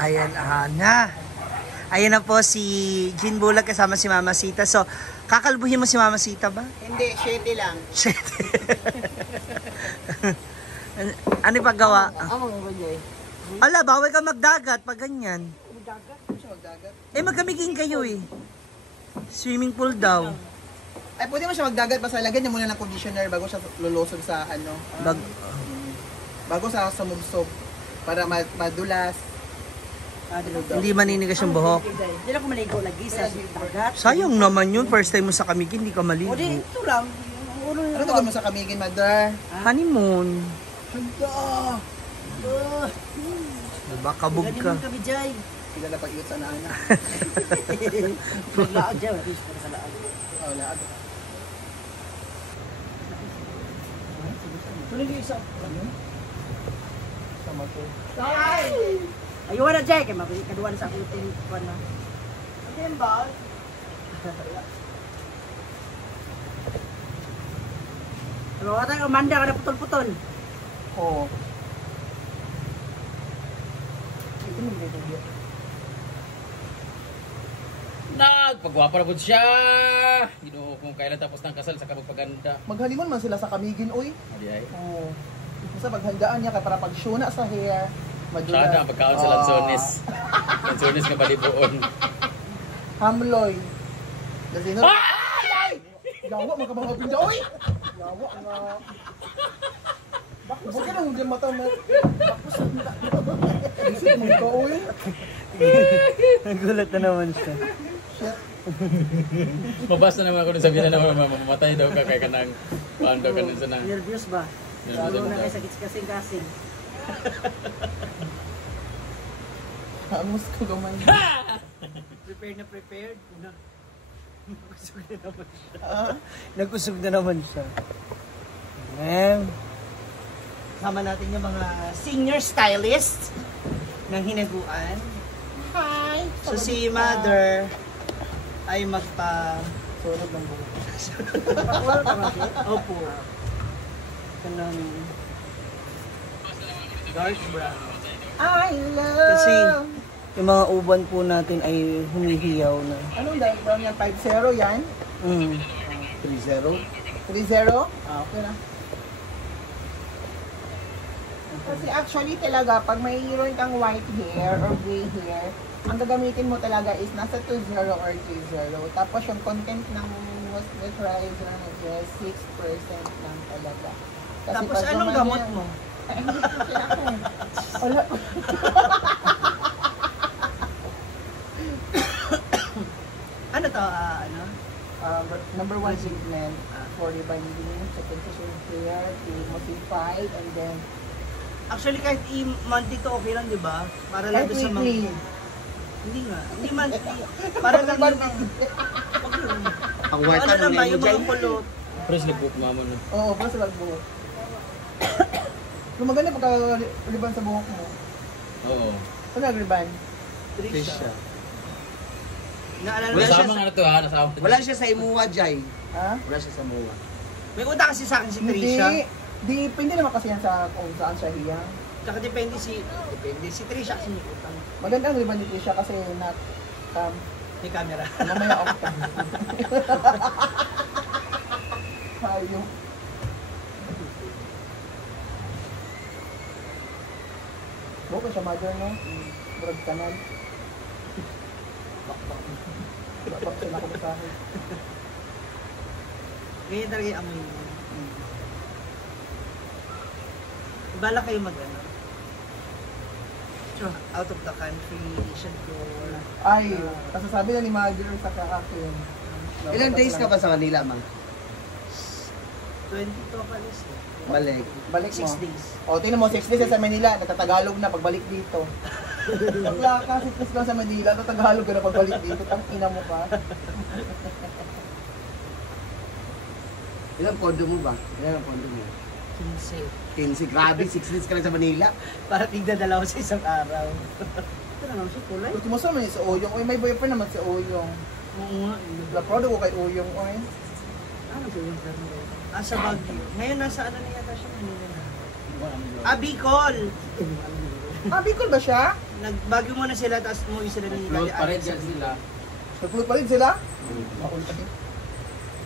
Ayan, na. Ayan na po si Jean Bulag kasama si Mama Sita. So, kakalbuhin mo si Mama Sita ba? Hindi, 7 lang. Ano yung paggawa? Amang ba niya? Ala, bawal ka magdagat pag ganyan. Magdagat? Ano siya magdagat? Eh, magkamiging kayo eh. Swimming pool daw. Ay, pwede mo siya magdagat. Basta lagyan niya muna ng conditioner bago siya lulusog sa ano. Bago sa sumubsob. Para madulas. Hindi maninigas yung buhok. Hindi lang ko maligo lagi sa dagat. Sayang naman yun. First time mo sa Kamigin, hindi ka maligo. O di, ito lang. Ano tawag mo sa Kamigin, mother? Honeymoon. Handa! Diba, kabog ka. Ganun kami, Jay. Sila na pag-iot sa nana. Naglaag, Jay. Wala ko sa laag. Oh, laag. Tuloy yung isa. Sama ko. Ayun na, Jay. Kaya makaduan sa akong tinutuan na. Ano yan ba? Pero wala tayo, umanda ka na putol-putol. Oo. Nagpagwapa na po siya. Ginoo kung kailan tapos ng kasal sa kapagpaganda. Maghalimon man sila sa Kamigin, oy. Adi ay. Oo. Basta paghandaan niya para pag syuna sa hair. Madulas. Sada pagkaon sa Lanzones. Lanzones nga balibuon. Hamloy. Kasi no. Ay! Yawa magkabangapin daw, oy. Yawa nga. Bakit ka na hindi mata mo? Isip mo ito, oy. Nagulat na naman siya. Mabasa naman ako nung sabihin na naman mamamatay daw ka kaya kanang paano daw ka nung sanang. Nervous ba? Lalo na kayo sakit kasing-kasing. Amos ko gaman. Prepared na prepared. Nagusog na naman siya. Nag-usog na naman siya. Ayan. Kasama natin yung mga senior stylist ng hinaguan. Hi! So si Mother ay magpa-sunog ng buhok. Pakwal ka ba, Jay? Opo. Kanang dark brown. I love! Kasi yung mga uban po natin ay humihiyaw na. Anong dark brown yan? 5-0 yan? 3-0? 3-0? Ah, okay na. Kasi actually talaga, pag mayroon kang white hair or gray hair, ang gagamitin mo talaga is nasa 2-0 or 3-0. Tapos yung content ng moisturizer is 6% lang talaga. Kasi Tapos pag anong gumanya- gamot mo? Ay, hindi kasi ako. Wala. Ano to? Ano? Number 1 treatment for rebinding, second to hair, to modify, and then Actually kahit i-monthly to okay lang, di ba? Para lang kahit doon sa mga... weekly. Hindi nga. Hindi monthly. Para lang yung mga... Ang Ano lang ba? Yung mga kulot. Press nagbuok mamo no. Oo, para sa buhok. Kung maganda pagka-riban sa buhok mo. Oo. Saan nag-riban? Trisha. Naalala Wala siya sama nga na to ha, nasama. Wala siya sa Imuwa, Jai. Ha? Wala siya sa Imuwa. May uta kasi sa akin si Trisha. Depende naman kasi yan sa kung saan siya hiyang. Tsaka depende si Trisha kasi may utang. Maganda ang riban ni Trisha kasi not May camera. mamaya off ka. Hayo. Buka siya mother no? Brad kanan. Bakbak siya na ako sa akin. Ganyan talaga yung amoy mo. Bala kayo mag-ano? Out of the country, Asian tour. Ay, kasasabi na ni mother sa kaakin. Ilang days ka ba sa Manila, Mang? 22 palis eh. Balik. Balik mo. 6 days. O, tingnan mo, 6 days sa Manila, nagtatagalog na pagbalik dito. Bakla ka, 6 days lang sa Manila, nagtatagalog ka na pagbalik dito. Tang ina mo pa. Ilang pondo mo ba? Ilang pondo mo? 15. 15. Grabe, 6 days ka lang sa Manila. Para tigda dalawa sa isang araw. Ito naman siya kulay. Ultimo sa man si Oyong. Oy, may boyfriend naman si Oyong. Oo nga. La proud ako kay Oyong, oy. Ano siya yung termo? Sa Baguio. Ngayon nasa ano na yata siya, Manila na. Bicol! Ah, Bicol ba siya? Nagbagyo muna sila, tapos umuwi sila ni Float Daddy pa rin Alex. dyan sila. Nag-float pa rin sila? Ako pati.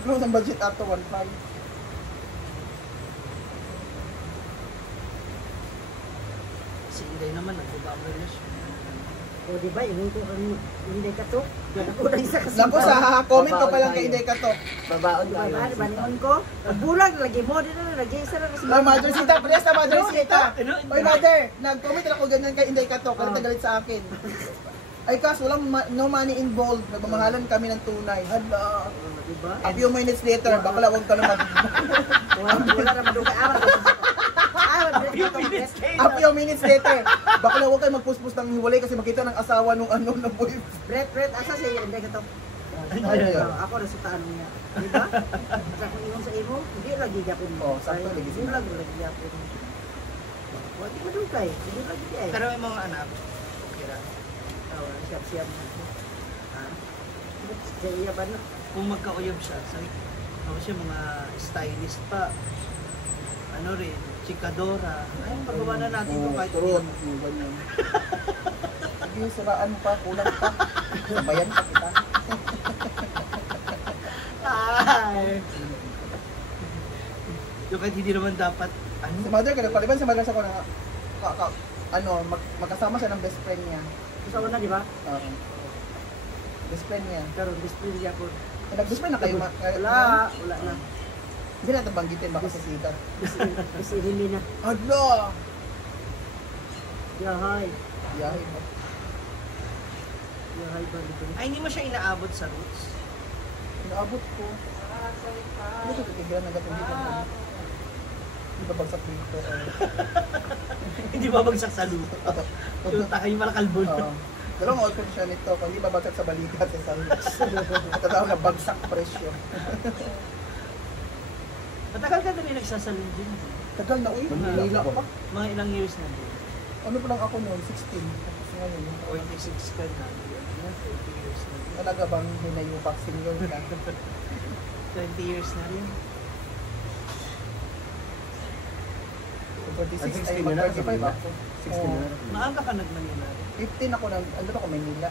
Close ang budget up to 1.5. Si Inday naman, nag-bumper na siya. O di ba, ingon ko ang hindi ka to. Ako na isa kasi. Naku, sa comment pa palang kay Inday Katok. Babaon Di ba, tayo. baningon ko. Ang bulag, lagi mo din na, lagi isa na kasi. Na Mother Sita, press na Mother Sita. Oy Mother, nag-comment ako ganyan kay Inday Katok, pero tagalit sa akin. Ay kas, walang no money involved. Nagmamahalan kami ng tunay. Hala. Di ba? A few minutes later, bakla wag ka na mag... Wala na maduga. A few minutes later, bakla wag kayo magpuspos ng hiwalay kasi makita ng asawa nung ano ng boyfriend. Brett, asa siya hindi ka to. Ako na sutaan niya. Di ba? Sa kung ingon sa imo, hindi lagi yapon mo. Oh, sakto, lagi Hindi sila. lagi yapon mo. Wala di madugay. Hindi lagi di ay. Pero may mga anak, okay ra. Siyap-siyap na. Kaya ba na? Kung magkauyab siya, tapos siya mga stylist pa, ano rin, chikadora. Ay, pagawa na natin ito kahit turun. Yung ganyan. Sige, siraan pa, kulang pa. Sabayan pa kita. Ay! Yung kahit hindi naman dapat, ano, Si Mother, kada paliban si Mother sa ko na, magkasama siya ng best friend niya. Gusto ko na, di ba? Best friend niya. Pero display niya ko. Eh, nag-best friend na kayo? Wala na. Hindi natin banggitin, baka sa sikat. Kasi hindi na. Adla! Yahay. Yahay mo. Yahay ba dito? ay hindi mo siya inaabot sa roots. Inaabot ko. Ano ko titigilan na gatong dito? Hindi ba bagsak dito? Hindi ba bagsak sa lupa? Yung takay malakalbon. Dalawang output siya nito, kung hindi ba bagsak sa balikat sa sandwich. At tawag na bagsak presyo. Matagal ka na rin nagsasalon din. Tagal na, uy. Manila pa. Mga ilang years na din. Ano pa lang ako noon? 16. Tapos ngayon, 46 ka na. 20 years na din. talaga bang hinayo vaccine yun na? 20 years na rin. 46 ay 16 na lang, mag-35 ako. 16 na lang. Maaga ka nagmanila. 15 ako, andun ako Manila.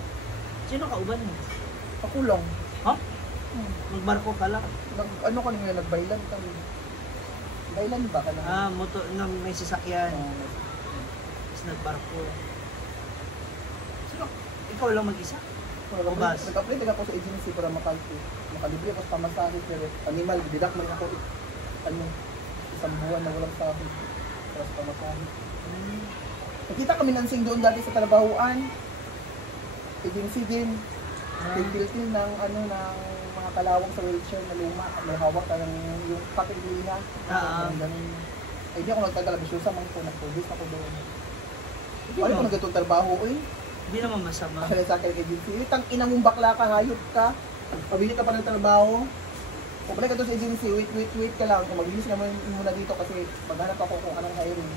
Sino ka uban mo? Pakulong. Ha? Magbarko ka lang. Ano ko nyo, nagbailan kami. Bailan ba ka na? Moto, nang may sasakyan. Oo. Tapos nagbarko. Sino? Ikaw lang mag-isa? O bus? Nag-apply din ako sa agency para makalibre ako sa pamasahe, pero animal, didak man ako isang buwan na walang sahod para sa pamasahe. Nakita kami nansing doon dati sa trabahoan. Agency din. Pagpiltil ng ng mga kalawang sa wheelchair na luma. May hawak ka ng yung pakigliha. Ay, di ako nagtagal. Bisyosa man ko. Nag-produce ako doon. Ano ko naggatong trabaho, eh? Hindi naman masama. Kasi sa akin agency, tang ina mong bakla ka, hayop ka. Pabili ka pa ng trabaho. Kung balik ka doon sa agency, wait ka lang. Kung maglinis naman muna dito kasi maghanap ako kung anong hiring.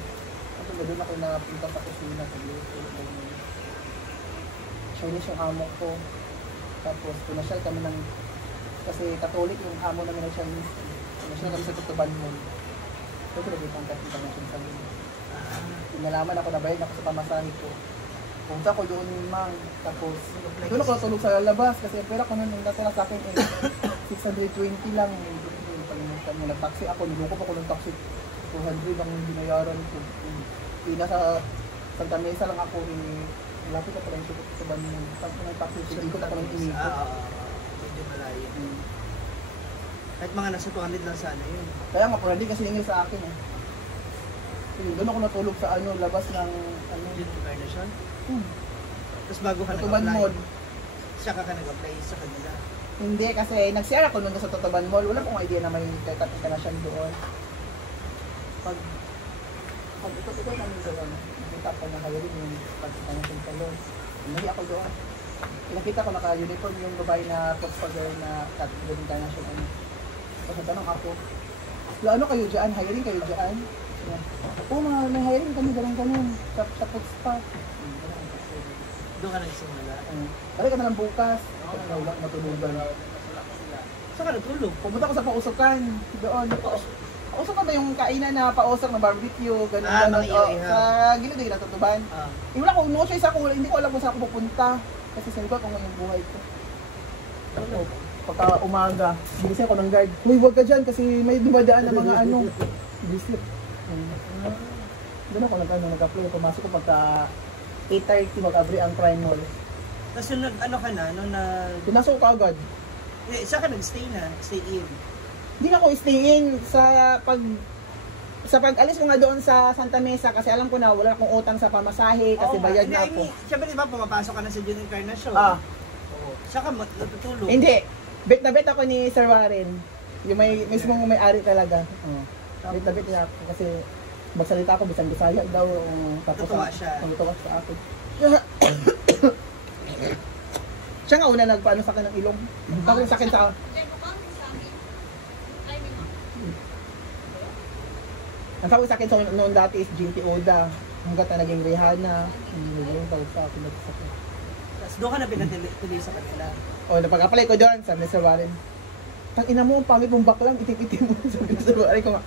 Kasi doon ako napunta sa kusina. Chinese yung amo ko. Tapos pinasyal kami ng, kasi Catholic yung amo namin ng Chinese. Pinasyal kami sa Tutuban Mall. Ito naging pangkat international sa amin. Pinalaman ako, nabayad ako sa pamasahe ko. Punta ko doon, mang. Tapos, doon ako natulog sa labas kasi ang pera ko nun, yung natala sa akin eh, 620 lang. Pag nag-taxi ako, niloko pa ko ng taxi. 200 ang binayaran ko. Nasa Santa Mesa lang ako, lapit ako lang sa banyo. Pag nag-taxi, ikot ako ng inikot. Medyo malayo. Kahit mga nasa 200 lang sana yun. Kaya nga, pwede kasi hingil sa akin eh. Doon ako natulog sa labas ng Yun, International. Tapos bago ka Tutuban nag-apply, Mall. siya ka nag-apply sa kanila. Hindi, kasi nag-share ako nung sa Tutuban Mall. Wala akong idea na may katatika na siya doon. Pag ikot-ikot namin doon, nakita ko na kayo rin yung pag-international salon. Hindi ako doon. Nakita ko naka-uniform yung babae na Volkswagen na Category International. Tapos natanong ako, ano kayo dyan? Hiring kayo dyan? Oo, may hiring kami ganun-ganun. Sa Putspa. Doon ka nagsimula. Balik ka na lang bukas. Wala ko matulugan. Saan ka natulog? Pumunta ko sa pausukan. Doon. Uso pa ba yung kainan na pausok na barbecue, ganun, Ah, ganun. mga iyo-iyo. Sa gilid ay natutuban. Ah. Wala ko, no choice ako, hindi ko alam kung saan ako pupunta. Kasi sabi ko kung yung buhay ko. Ano? Pagka umaga, bilisay ako ng guard. Uy, huwag ka dyan kasi may dumadaan na mga ano. Bisit. Doon ako nag-apply. Pumasok ko pagka 8:30 mag-abri ang crime mall. Tapos yung ano ka na, no, na... Pinasok ko agad. Eh, saan ka nag-stay na? Stay in? Hindi na ako stay-in sa pag-alis ko nga doon sa Santa Mesa kasi alam ko na wala akong utang sa pamasahe kasi Oo, bayad nga. na ako. Siyempre, di ba, pumapasok ka na sa June Encarnacion? Ah, Oo. Saan ka natutulog? hindi. Bet na bet ako ni Sir Warren. Yung mismong may-ari talaga. Oh. Bet na bet niya ako kasi magsalita ako bisang Bisaya daw. Tapos Tutuwa siya. Tutuwa siya ako. Siya nga una nagpaano sa akin ng ilong. Tapos sa akin sa... Ang sabi sa akin noon dati is Jinty Oda. Hanggat na naging Rihanna. Hindi yung tawag sa akin. Tapos doon ka na pinatuloy sa kanila. O, napag-apply ko doon, sabi ni Sir Warren. Tang ina mo, ang pangit mong baklang, itim-itim mo. Sabi ni Sir Warren ko nga,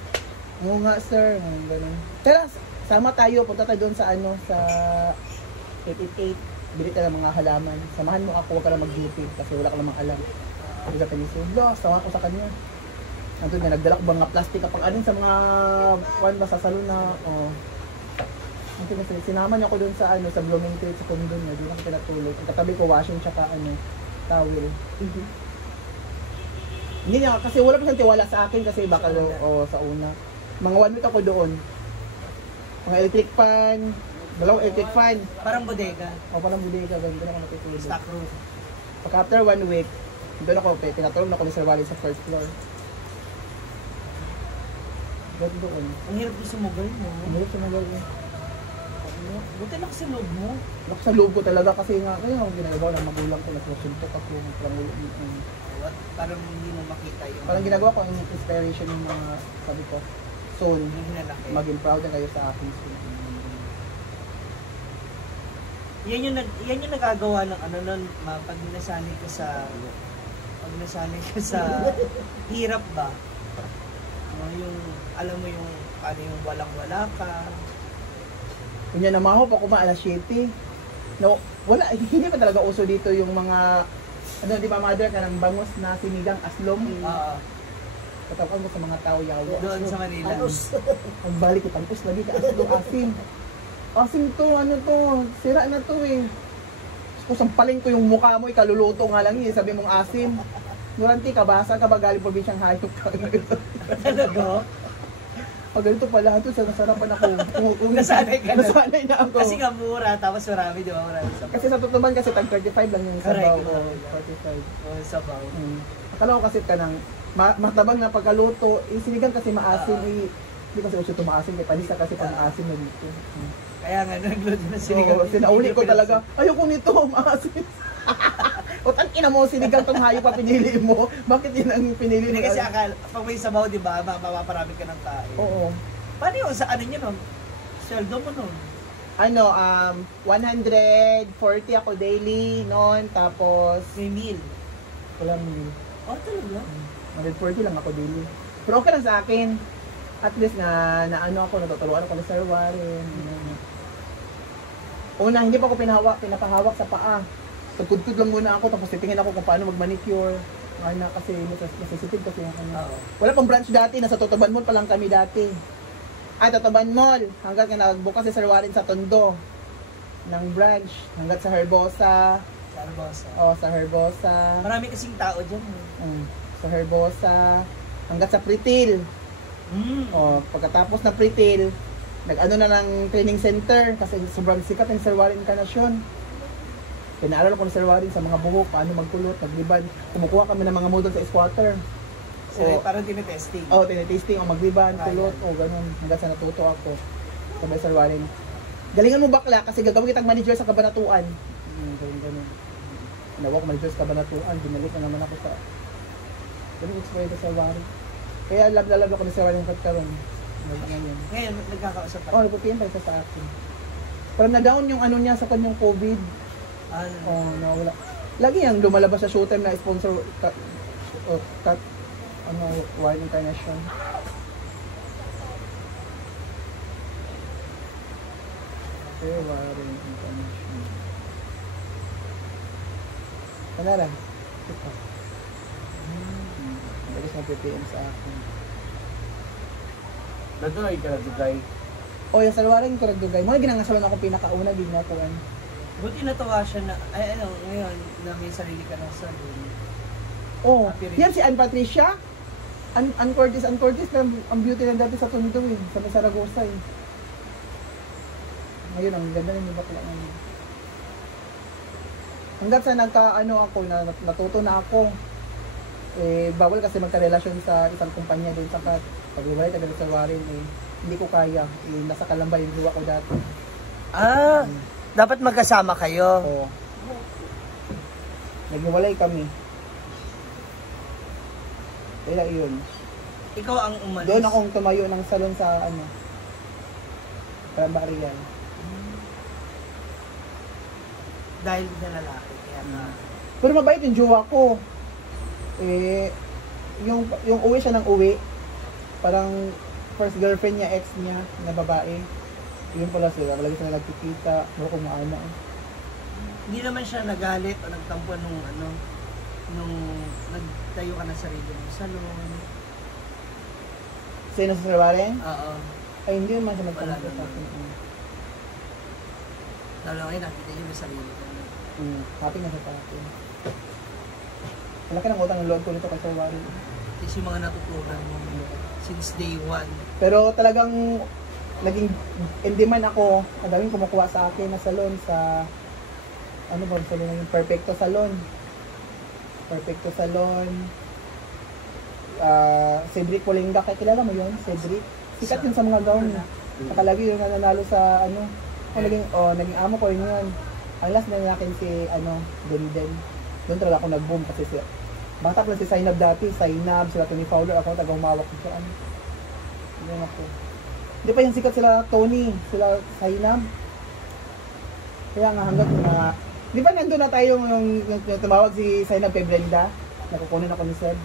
oo nga sir, ganun. Tara, sama tayo, punta tayo doon sa ano, sa 888. Bili tayo ng mga halaman. Samahan mo ako, huwag ka lang mag-duty kasi wala ka namang alam. Sabi sa kanya, sama ko sa kanya. Nandun nga, nagdala ko ba mga plastic kapag alin sa mga kuwan ba sa salon na, sinama niya ko doon sa ano, sa Blooming Tree, sa condo niya, doon ako pinatulog. Ang katabi ko, washing tsaka ano, towel. Hindi niya, kasi wala pa siyang tiwala sa akin kasi baka sa una. Mga 1 week ako doon. Mga electric fan, dalawang electric fan. Parang bodega. O parang bodega, ganun ako natutulog. Stock room. Pagka after 1 week, doon ako, pinatulog na ako ni Sir Wally sa first floor. Doon. Ang hirap yung sumugal mo. Ang hirap sumagal mo. Buti lang sa loob mo. Sa loob ko talaga kasi nga, kaya ako ginagawa ng magulang ko, nagsusuntok ako, Parang hindi mo makita yung... parang ginagawa ko ang inspiration ng mga, sabi ko, soon, Yung hinalaki. maging proud na kayo sa akin. Yan yung nagagawa ng ano nun, pag nasanay ka sa hirap ba? Yung, alam mo yung, ano yung walang-wala ka. Kunya namahop ako ba alas 7. No, wala, hindi pa talaga uso dito yung mga, ano, di ba mother ka ng bangus na sinigang aslom? Katapos mo sa mga tao yawa. Doon sa Manila. Ang balik ko, tampos lagi ka aslom, asim. Asim to, ano to, sira na to eh. Kung sampaling ko yung mukha mo, ikaluluto nga lang sabi mong asim. Durante ka, basa ka ba galing probinsyang hayop ka? Talaga? Ganito pala, ito, nasarapan ako. Nasanay ka na. Nasanay na ako. Kasi nga mura, tapos marami, di ba? Marami sabaw. Kasi sa tutuban kasi tag 35 lang yung sabaw. Correct. 45. Sabaw. Akala ko kasi ka ng matabang na pagkaluto, sinigang kasi maasim, hindi kasi uso ito maasim, kaya panis ka kasi pang maasim na dito. Kaya nga, nagluto na sinigang. So, sinauli ko talaga, ayoko nito, maasim. O tangina mo, sinigang tong hayop pa pinili mo. Bakit yun ang pinili mo? Hindi kasi akala, pag may sabaw, di ba, mapaparami ka ng kain. Oo. Paano yung sa ano nyo nun? Sweldo mo nun? Ano, 140 ako daily noon, tapos May meal. walang meal. Oh, talaga? 140 lang ako daily. Pero okay lang sa akin. At least na ano ako, natuturuan ako ni Sir Warren. Una, hindi pa ako pinapahawak sa paa. Tagkudkud lang muna ako, tapos titingin ako kung paano mag-manicure. Ay na kasi, nasisitid kasi yung ano. Wala pang branch dati, nasa Totoban Mall pa lang kami dati. Totoban Mall, hanggang nagbukas si Sir Warren sa Tondo ng branch, hanggang sa Herbosa. Sa Herbosa. Sa Herbosa. Marami kasing tao dyan. Sa Herbosa, hanggang sa Pritil. Pagkatapos ng Pritil, nag-ano na ng training center kasi sobrang sikat ng Sir Warren Encarnacion. Pinaaral ko ni Sir Warren sa mga buhok, paano magkulot, nagliban. Kumukuha kami ng mga model sa squatter. Parang tinitesting. Tinitesting o magliban, kulot, ganun. Hanggang sa natuto ako. Sabi Sir Warren, galingan mo bakla kasi gagawin kitang manager sa Kabanatuan. Ganun. Nawa ko manager sa Kabanatuan, binalik na naman ako sa... Ganun explain ko Sir Warren. Kaya love ako ni Sir Warren pagkaroon. Ngayon, nagkakausap pa. Nagpapiyenta siya sa akin. Parang na-down yung ano niya sa kanyang COVID. Nawala. Lagi yung lumalabas sa Showtime na sponsor Warren Encarnacion. Fair Warren International. Kanara. Ito. Bagus mag-PPM sa akin. Nagkakay ka na dugay. O, yung salwarin ko nagdugay. Mga ginangasalan ako pinakauna, din na po. Buti natawa siya na, ay ano, ngayon, na may sarili ka ng salon. Oh, Happy rin. yan si Ann Patricia. Ann Curtis, ang beauty lang dati sa Tondo eh, sa may Saragosa eh. Ngayon, ang ganda na yung bakla ngayon. Hanggat sa natuto na ako, bawal kasi magkarelasyon sa isang kumpanya din, saka pag-iwalay tagal sa Warren hindi ko kaya, nasa Kalamba yung jowa ko dati. Dapat magkasama kayo. Oo. Naghiwalay kami. Kaya yun. Ikaw ang umalis. Doon akong tumayo ng salon sa Kalamba Real. Dahil sa lalaki. Kaya Pero mabait yung jowa ko. Yung uwi siya ng uwi, parang first girlfriend niya, ex niya, na babae. Yun pala sila, lagi sila nagkikita, mo kung maano. hindi naman siya nagalit o nagtampo nung nagtayo ka ng sarili ng salon. Sino sa Warren? Oo. Ay, hindi naman siya Wala nagtampo sa naman. akin. Lalo ngayon, nakita niyo may sarili ka. Happy na siya sa akin. Malaki ng utang ng loob ko nito kay Sir Warren. Kasi yung mga natutunan mo since day one. Pero talagang naging in demand ako. Ang daming kumukuha sa akin na salon sa ano ba ang salon yung Perfecto Salon. Perfecto Salon. Cedric Polinga, kilala mo yun? Cedric. Sikat yun sa mga gown. Nakalagi yung nananalo sa naging amo ko rin yun. Ang last na nakin si Denden. Doon talaga ako nag-boom kasi bata pa si Zainab dati, sila Tony Fowler, ako taga-umawak ko siya. Yun ako. Hindi pa yung sikat sila Tony, sila Zainab. Kaya nga hanggang di ba nandun na tayo yung tumawag si Zainab kay Brenda? Nakukunin ako ni Seb.